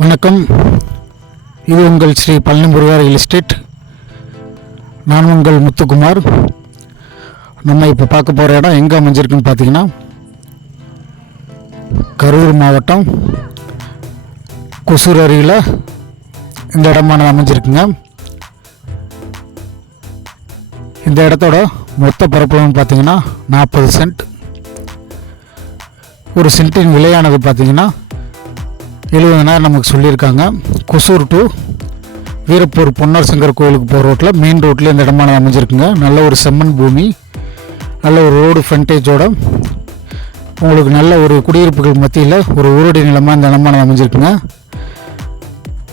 வணக்கம். இது உங்கள் ஸ்ரீ பழனிபுருவா ரியல் எஸ்டேட் நான் உங்கள் முத்துக்குமார். நம்ம இப்போ பார்க்க போகிற இடம் எங்கே அமைஞ்சிருக்குன்னு பார்த்தீங்கன்னா கரூர் மாவட்டம் குசூர் அருகில் இந்த இடமான அமைஞ்சிருக்குங்க. இந்த இடத்தோட மொத்த பரப்பளவுன்னு பார்த்தீங்கன்னா நாற்பது சென்ட். ஒரு சென்ட்டின் விலையானது பார்த்தீங்கன்னா எழுபதனாயிரம் நமக்கு சொல்லியிருக்காங்க. குசூர் டு வீரப்பூர் பொன்னர் சங்கர் கோயிலுக்கு போகிற ரோட்டில் மெயின் ரோட்டில் இந்த இடமானது அமைஞ்சிருக்குங்க. நல்ல ஒரு செம்மண் பூமி நல்ல ஒரு ரோடு ஃப்ரண்டேஜோட உங்களுக்கு நல்ல ஒரு குடியிருப்புகள் மத்தியில் ஒரு ஊரடி நிலமாக இந்த இடமானது அமைஞ்சிருக்குங்க.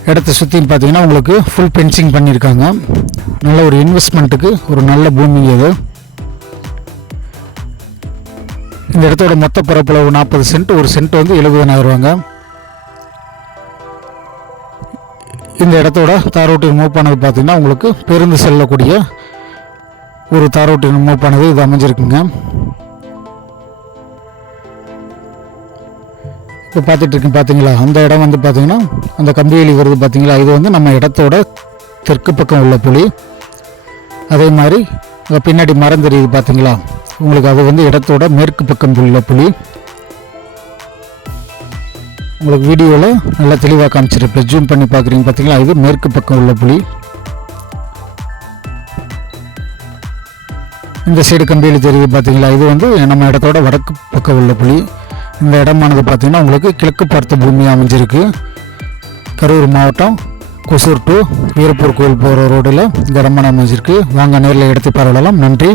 இடத்த சுற்றியும் பார்த்தீங்கன்னா உங்களுக்கு ஃபுல் பென்சிங் பண்ணியிருக்காங்க. நல்ல ஒரு இன்வெஸ்ட்மெண்ட்டுக்கு ஒரு நல்ல பூமி அது இந்த இடத்தோட மொத்த பரப்பளவு நாற்பது சென்ட் ஒரு சென்ட் வந்து எழுபதனாயிரம் இந்த இடத்தோட தாரோட்டின் மூவ் பண்ணது பார்த்தீங்கன்னா உங்களுக்கு பேருந்து செல்லக்கூடிய ஒரு தாரோட்டி மூவ் பண்ணது இது அமைஞ்சிருக்குங்க. இப்போ பார்த்துட்ருக்கேன் பார்த்தீங்களா? அந்த இடம் வந்து பார்த்தீங்கன்னா அந்த கம்பிவேலி வருது பார்த்தீங்களா? இது வந்து நம்ம இடத்தோட தெற்கு பக்கம் உள்ள புலி. அதே மாதிரி பின்னாடி மரம் தெரியுது பார்த்தீங்களா? உங்களுக்கு அது வந்து இடத்தோட மேற்கு பக்கம் உள்ள புலி. உங்களுக்கு வீடியோவில் நல்லா தெளிவாக காமிச்சிருப்பேன். ஜூம் பண்ணி பார்க்குறீங்க பார்த்தீங்களா? இது மேற்கு பக்கம் உள்ள புலி. இந்த சைடு கம்பியில் தெரியுது பார்த்தீங்களா? இது வந்து நம்ம இடத்தோட வடக்கு பக்கம் உள்ள புலி. இந்த இடமானது பார்த்திங்கன்னா உங்களுக்கு கிழக்கு பார்த்த பூமி அமைஞ்சிருக்கு. கரூர் மாவட்டம் கொசூர் டு வீரப்பூர் கோயில் போகிற ரோடில் இந்த இடமான அமைஞ்சிருக்கு. வாங்க நேரில் எடுத்து பரவலாம் நன்றி.